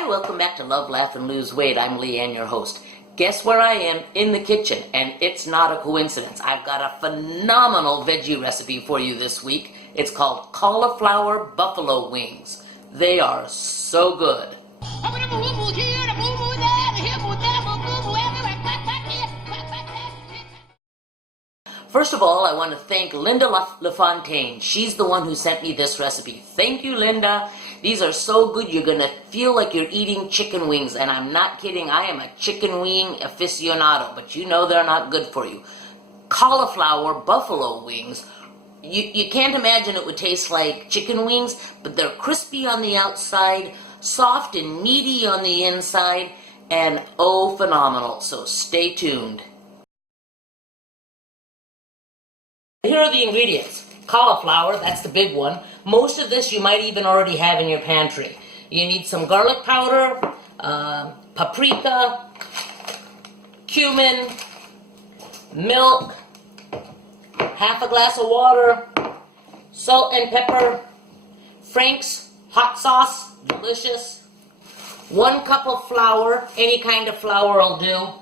Hi, welcome back to Love, Laugh, and Lose Weight. I'm Leigh Anne, your host. Guess where I am? In the kitchen, and it's not a coincidence. I've got a phenomenal veggie recipe for you this week. It's called cauliflower buffalo wings. They are so good. First of all, I want to thank Linda LaFontaine. She's the one who sent me this recipe. Thank you, Linda. These are so good, you're going to feel like you're eating chicken wings. And I'm not kidding, I am a chicken wing aficionado, but you know they're not good for you. Cauliflower buffalo wings. You can't imagine it would taste like chicken wings, but they're crispy on the outside, soft and meaty on the inside, and oh, phenomenal. So stay tuned. Here are the ingredients. Cauliflower, that's the big one. Most of this you might even already have in your pantry. You need some garlic powder, paprika, cumin, milk, half a glass of water, salt and pepper, Frank's hot sauce, delicious, 1 cup of flour, any kind of flour will do,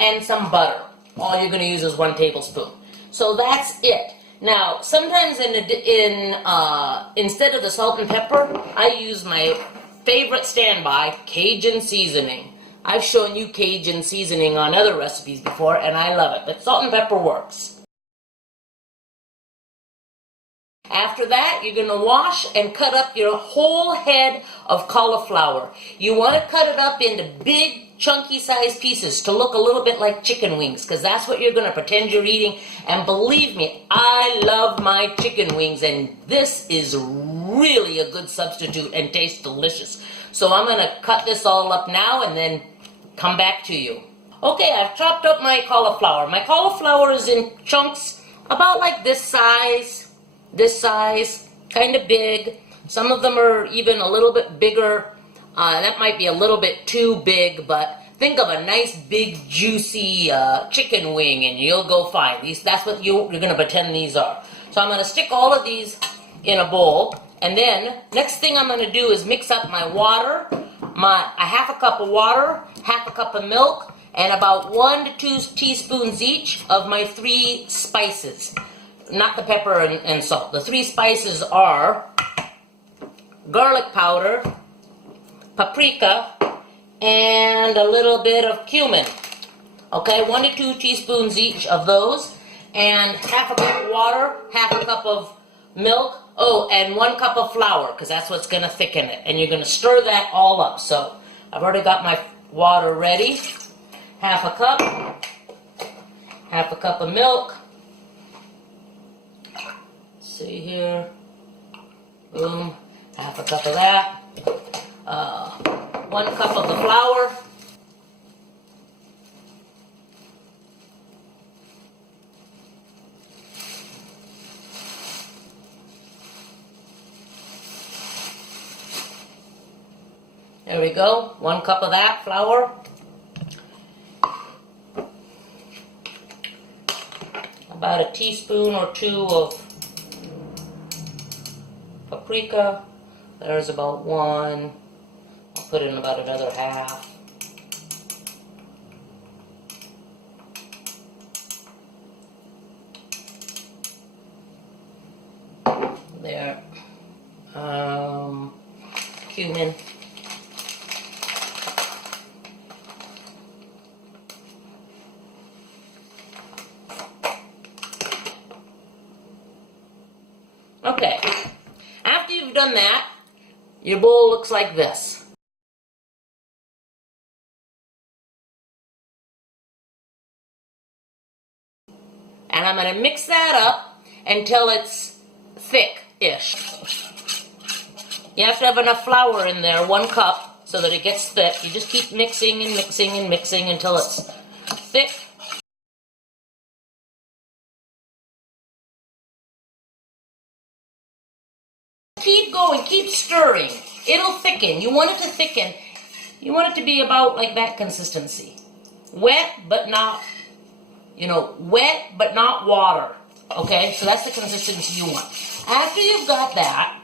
and some butter. All you're going to use is 1 tablespoon. So that's it. Now, sometimes instead of the salt and pepper, I use my favorite standby, Cajun seasoning. I've shown you Cajun seasoning on other recipes before, and I love it, but salt and pepper works. After that, you're going to wash and cut up your whole head of cauliflower. You want to cut it up into big, chunky sized pieces to look a little bit like chicken wings, because that's what you're going to pretend you're eating. And believe me, I love my chicken wings, and this is really a good substitute and tastes delicious. So I'm going to cut this all up now and then come back to you. Okay, I've chopped up my cauliflower. My cauliflower is in chunks about like this size, kind of big. Some of them are even a little bit bigger. That might be a little bit too big, but think of a nice big juicy chicken wing and you'll go fine. That's what you're going to pretend these are. So I'm going to stick all of these in a bowl, and then next thing I'm going to do is mix up my water, a half a cup of water, half a cup of milk, and about 1 to 2 teaspoons each of my 3 spices. Not the pepper and salt. The 3 spices are garlic powder, paprika, and a little bit of cumin. Okay, 1 to 2 teaspoons each of those, and half a cup of water, half a cup of milk, and 1 cup of flour, because that's what's going to thicken it. And you're going to stir that all up. So I've already got my water ready. Half a cup of milk. See here, boom, half a cup of that, 1 cup of the flour, there we go, 1 cup of that flour, about a teaspoon or 2 of paprika. There's about 1. I'll put in about another half. There. Cumin. Okay. After you've done that, your bowl looks like this. And I'm going to mix that up until it's thick-ish. You have to have enough flour in there, 1 cup, so that it gets thick. You just keep mixing and mixing and mixing until it's thick. Keep going, keep stirring. It'll thicken. You want it to thicken. You want it to be about like that consistency. Wet, but not, wet, but not water. Okay, so that's the consistency you want. After you've got that,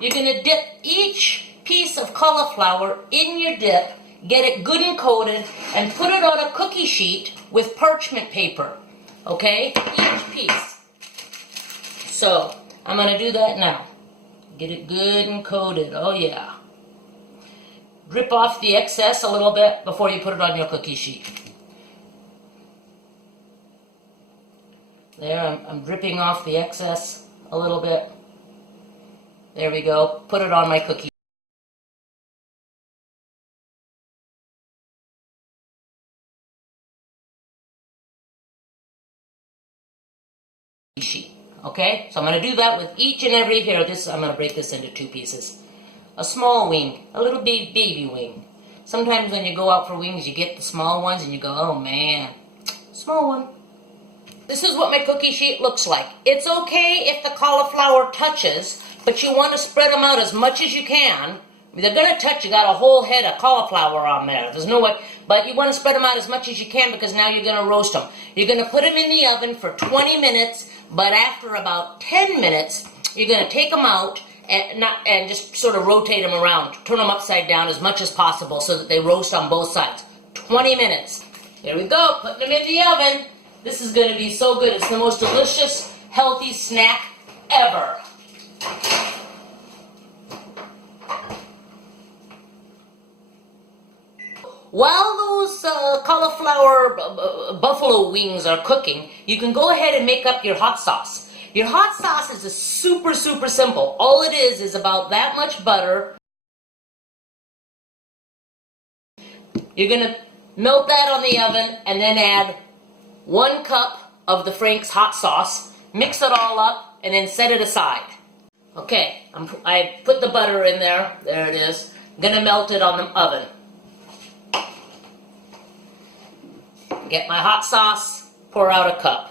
you're going to dip each piece of cauliflower in your dip, get it good and coated, and put it on a cookie sheet with parchment paper. Okay? Each piece. So, I'm going to do that now. Get it good and coated. Oh yeah. Drip off the excess a little bit before you put it on your cookie sheet. There, I'm dripping off the excess a little bit. There we go. Put it on my cookie sheet. Okay? So I'm going to do that with each and every here. I'm going to break this into 2 pieces. A small wing, a little baby wing. Sometimes when you go out for wings, you get the small ones and you go, oh man, small one. This is what my cookie sheet looks like. It's okay if the cauliflower touches, but you want to spread them out as much as you can. They're going to touch. You got a whole head of cauliflower on there. There's no way. But you want to spread them out as much as you can because now you're going to roast them. You're going to put them in the oven for 20 minutes, but after about 10 minutes, you're going to take them out and just sort of rotate them around. Turn them upside down as much as possible so that they roast on both sides. 20 minutes. There we go. Putting them in the oven. This is going to be so good. It's the most delicious, healthy snack ever. While those cauliflower buffalo wings are cooking, you can go ahead and make up your hot sauce. Your hot sauce is super simple. All it is about that much butter. You're going to melt that on the oven and then add 1 cup of the Frank's hot sauce. Mix it all up and then set it aside. Okay, I put the butter in there. There it is. I'm going to melt it on the oven. Get my hot sauce, pour out a cup.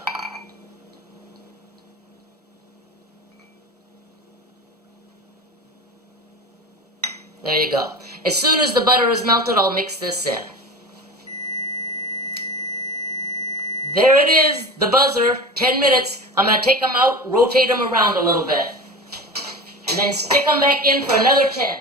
There you go. As soon as the butter is melted, I'll mix this in. There it is, the buzzer, 10 minutes. I'm going to take them out, rotate them around a little bit. And then stick them back in for another 10.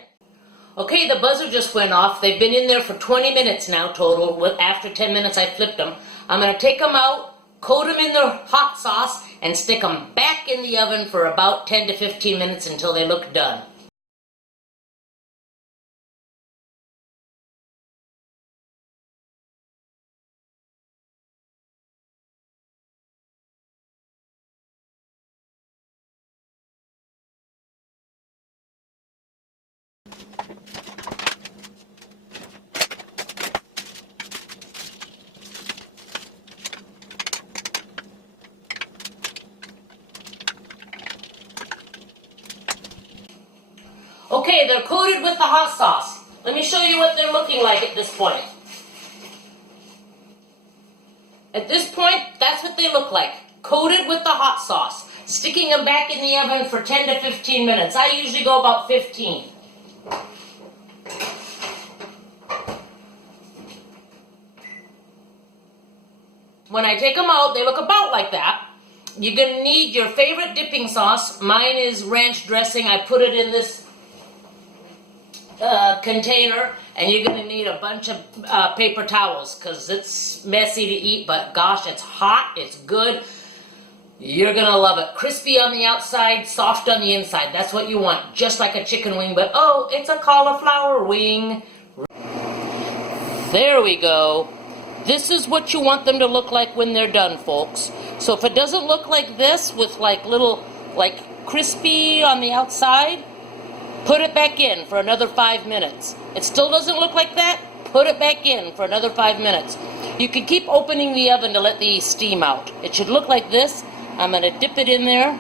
Okay, the buzzer just went off. They've been in there for 20 minutes now total. After 10 minutes, I flipped them. I'm going to take them out, coat them in the hot sauce, and stick them back in the oven for about 10 to 15 minutes until they look done. Okay, they're coated with the hot sauce. Let me show you what they're looking like at this point. At this point, that's what they look like. Coated with the hot sauce. Sticking them back in the oven for 10 to 15 minutes. I usually go about 15. When I take them out, they look about like that. You're going to need your favorite dipping sauce. Mine is ranch dressing. I put it in this container, and you're going to need a bunch of paper towels because it's messy to eat, but gosh, it's hot, it's good. You're going to love it. Crispy on the outside, soft on the inside. That's what you want, just like a chicken wing, but oh, it's a cauliflower wing. There we go. This is what you want them to look like when they're done, folks. So if it doesn't look like this with like little, like crispy on the outside, put it back in for another 5 minutes. It still doesn't look like that? Put it back in for another 5 minutes. You can keep opening the oven to let the steam out. It should look like this. I'm going to dip it in there.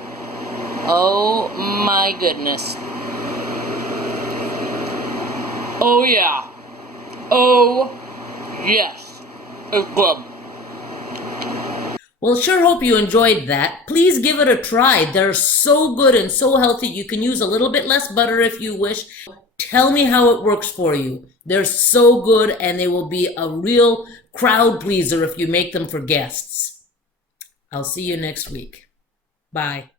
Oh my goodness. Oh yeah. Oh yes. It's good. Well, sure hope you enjoyed that. Please give it a try. They're so good and so healthy. You can use a little bit less butter if you wish. Tell me how it works for you. They're so good, and they will be a real crowd pleaser if you make them for guests. I'll see you next week. Bye.